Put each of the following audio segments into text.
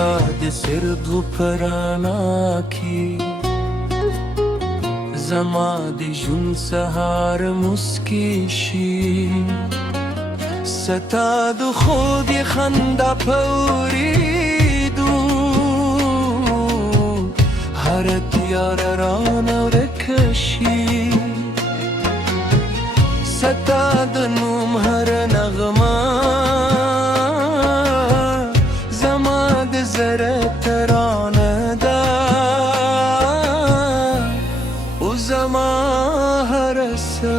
ستا د سترګو په رڼا کې زما د ژوند سهار مسکي شي ستا د خوږ خندا په اورېدو هر تیاره رانه ورکه شي ستا د نوم هر نغمه زما د زړه ترانه ده او زما هر څه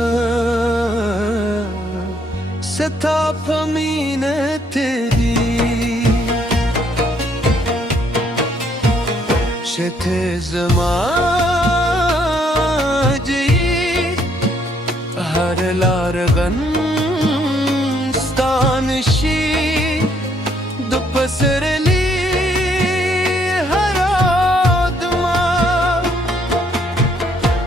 ستا په مینه تېري شته زما هر لارغن ستان شي د پسرلی هر آدما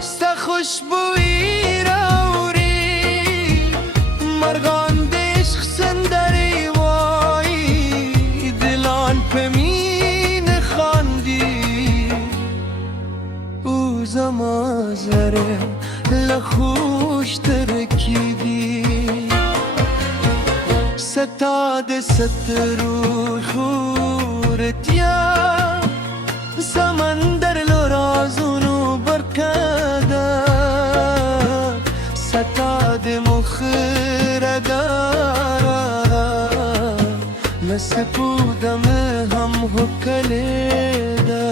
ستا خوشبویی راوړي مرغان د عشق سندرې وایي دلان په مینه خاندي او زما زړه له خوش ترکیبي ستا د سترو خورتیا سمندر له رازونو برکده ستا د مخ رګاره له سپوده مې هم هوکلې ده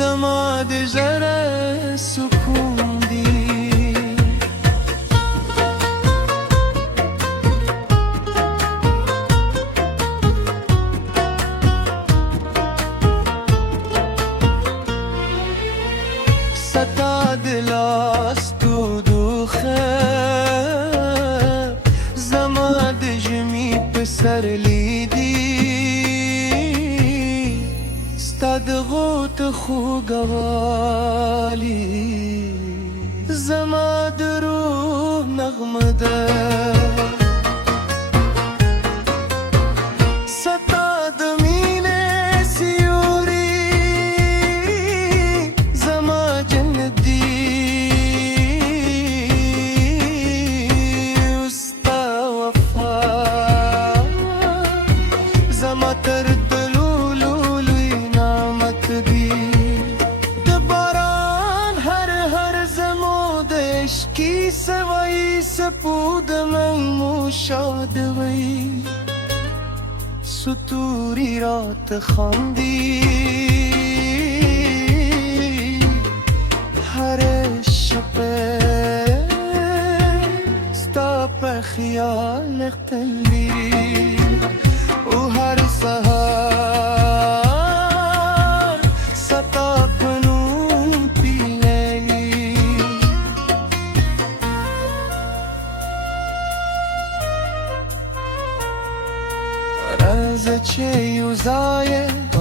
زما د زړه سکون دی ستا د لاس تودوخه زما د ژمي په پسرلی دی ستا د غوټ خوږوالی زما د روح نغمه ده کی سوای سپود من شاد وی ستوری رات خواندی هر شب ستا په خیال تلی او هر سهار ستا راځه چې یو ځای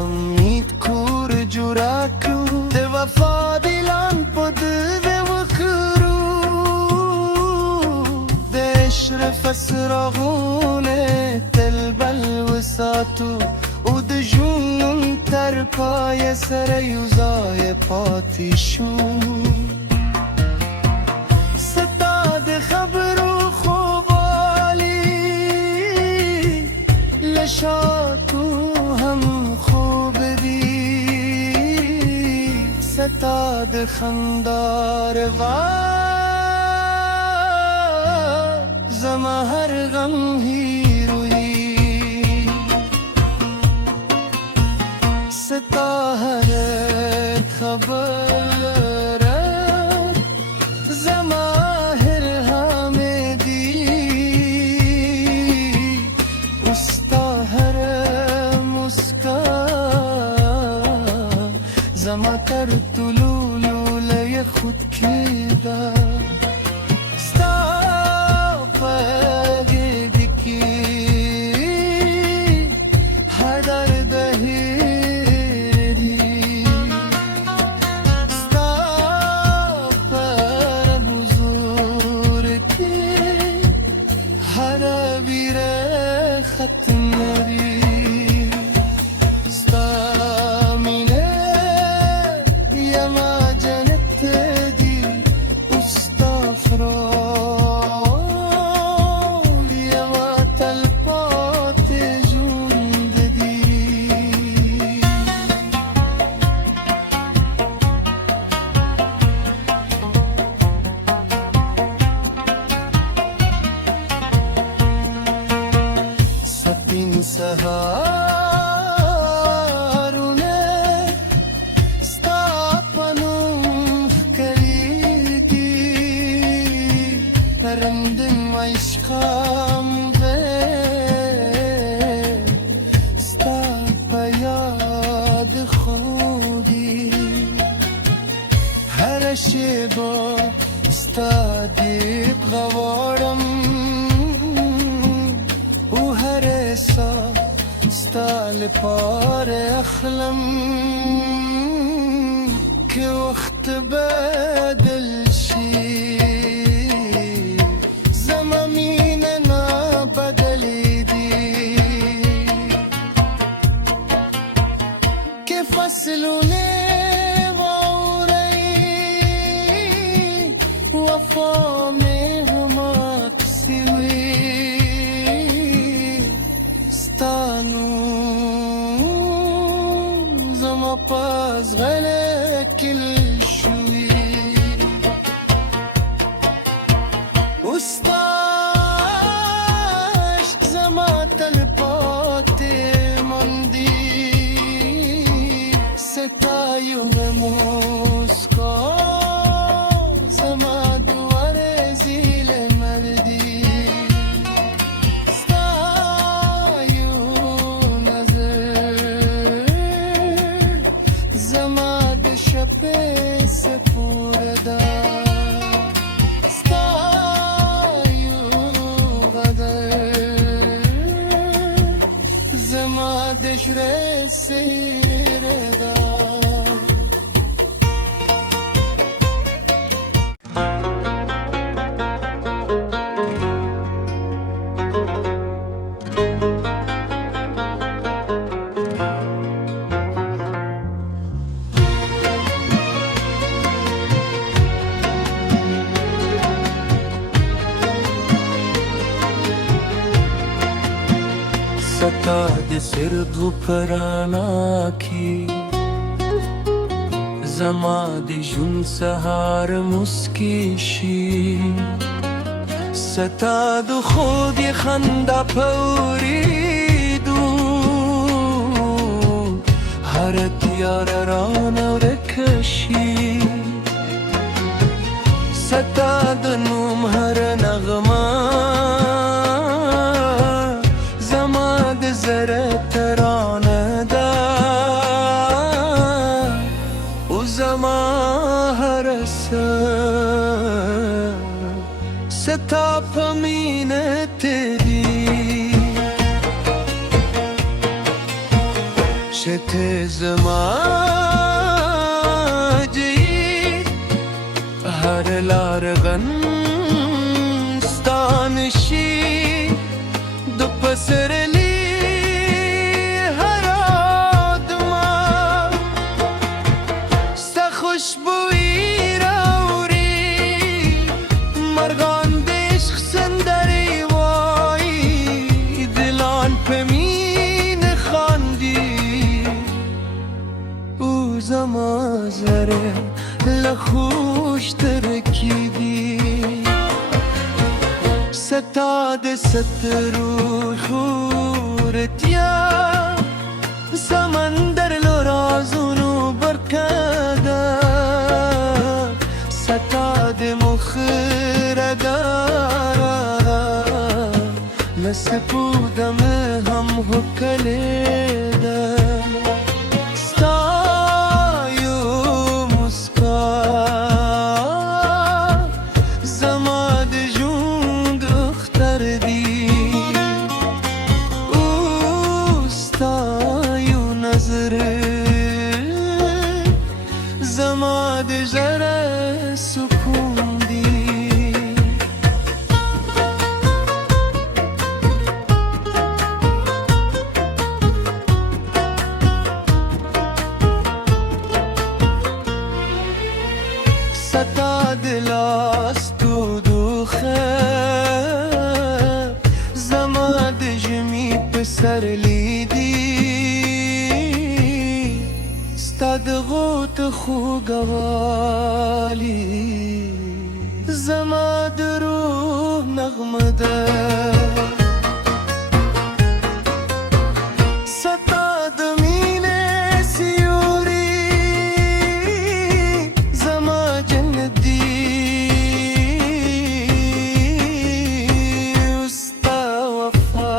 امید کور جوړه کړو د وفا دلان په ده وکړو د اشرف څراغونه تل بل وساتو او د ژوند تر پایه سره یو ځای پاتې شو ستا د خبرو شاتو هم خوب دی ستا د خندار زما هر غم هیروی ستا هر خبر زما زما تر طلوع لای خود کیدا ستا په دې کې با ستا دید غوارم و هر سا ستا لپار اخلم که وقت بدل شی زمین نا بدلی دی که فصلونه وفا में हम अक्सी हुई स्तानू زما پاس غله کل شوی استاش زما تلپات مندی ستایو مسکا دشره سیردا सता दे सिर दुपराना की زما د ژوند سهار مسکیشي ستا د خود خندا پوریدو هر تیار رانه ورکشي ستا د نوم هر نغمه زما د زړه ترانه ده زما هر څه ستا په مینه تیری شته زما جی هر لار غن ستان شي د پسرلی خوشبوئی راوری مرغان دشق سندری وای دلان پمین خاندی او زما زره لخوش ترکیدی ستاد سترو خورتیا سمندر لرازونو برکده ستاد مخردارا نسپودم هم حکلیده ستایو مسکا زما د ژوند اختر دی او ستایو نظر زما د زړه سکون دی ستا د لاس تودوخه زما د ژمي په سرلی دی ستا د غوټ خوږوالی زما د روح نغمه ده ستا د مینې سیوري زما جنت دی ستا وفا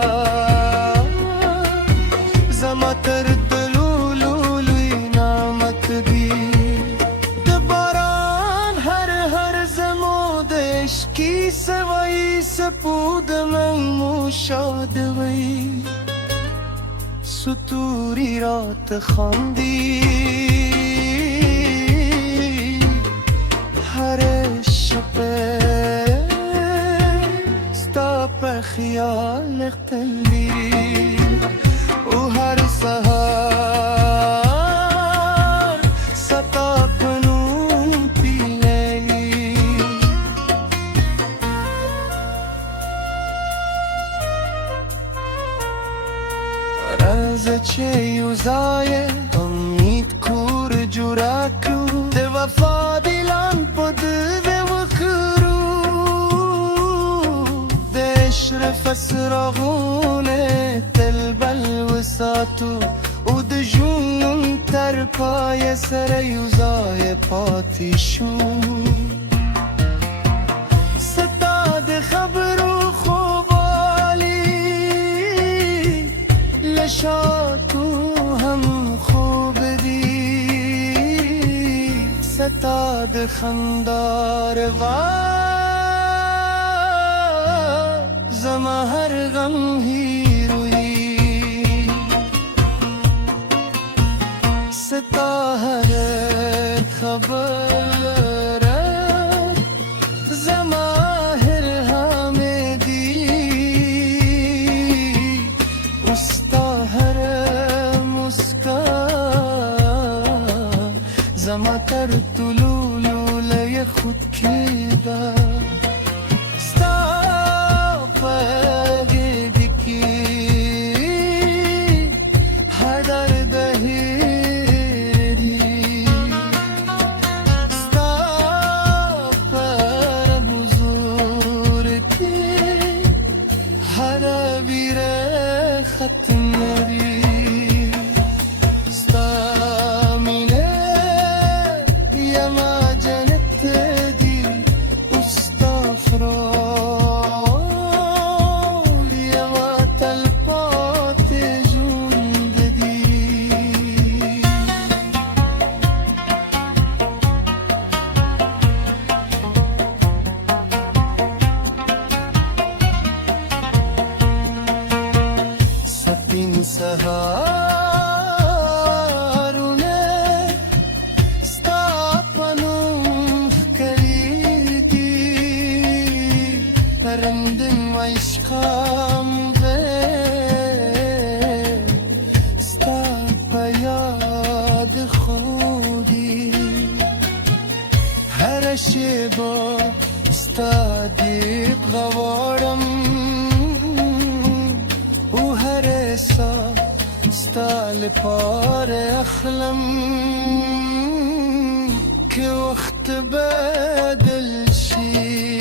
زما تر عشقی سوایی سپودم مشادوی ستوری رات خواندی هر شب ستا په خیال تلی و هر سهار ستا پنوم پیلی راز چه یوزای امید کور جورا کو د وفا دلان پد و خرو د اشرف سراغون تل بل وساتو او د جنون تر پای سر یوزای پاتی شو ستا د خبرو خوبالی لشاتو هم خوب دی ستا د خندار زما هر غم هیروی ستا هر خبر زما هر حامدی استا هر مسکا زما تر طلولو لی خود کیدا سهارونه ستا پنوم فکریدی پرندم عشقم به ستا په یاد خودی هر شبا ستا دیب غوارم و هر سا ستا لپاره اخلم که وقت بدل شي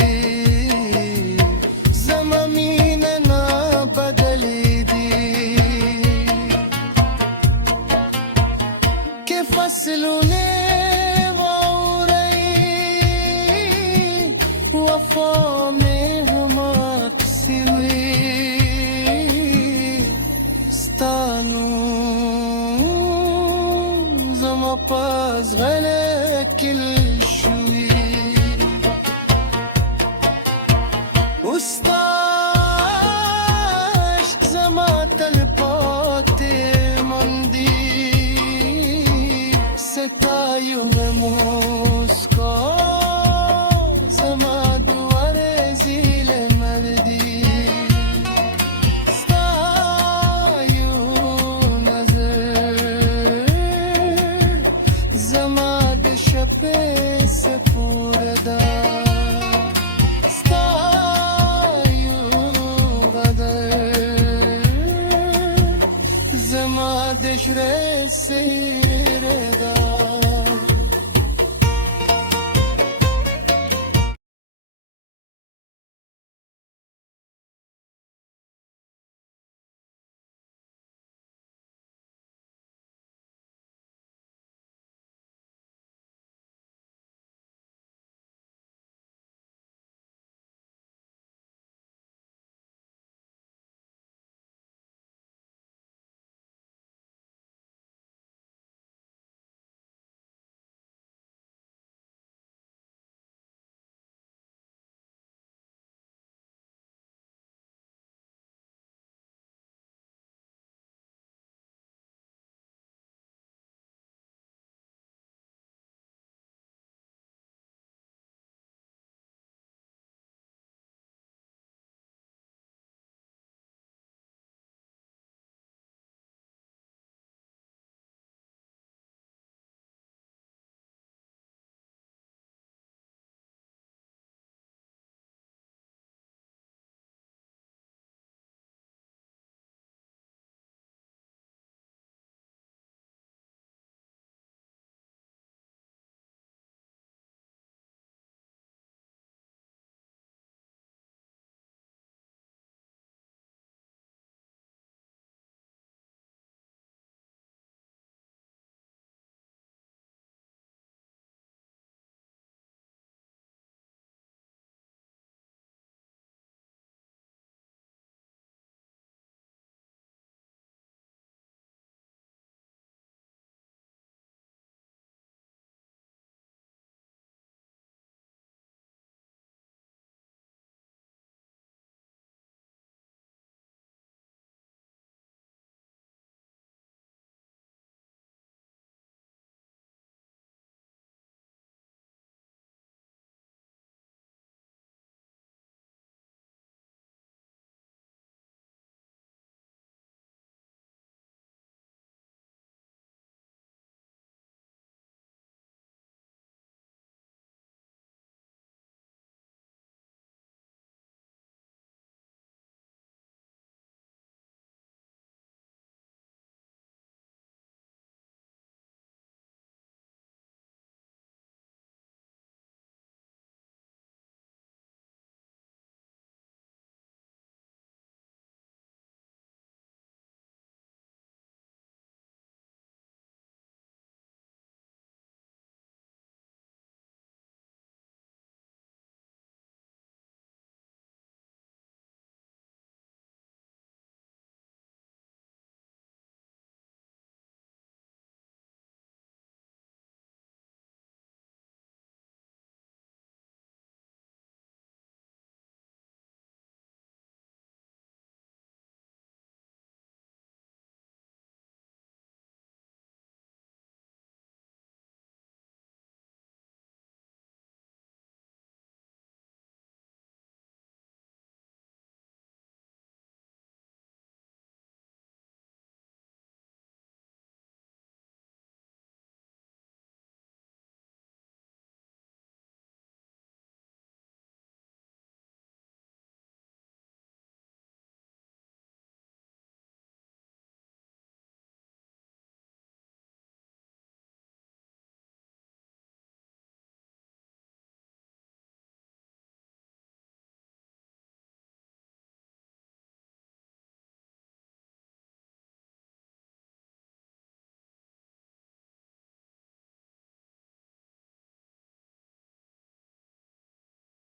زما مینه نابدلیدی که فصلونه واوری وفا مې هم اکسی وی زما پاس غنه کل شوی استاش زما تل پاتی مندی ستایو مسکا زما دوار زیل مردی زما دشره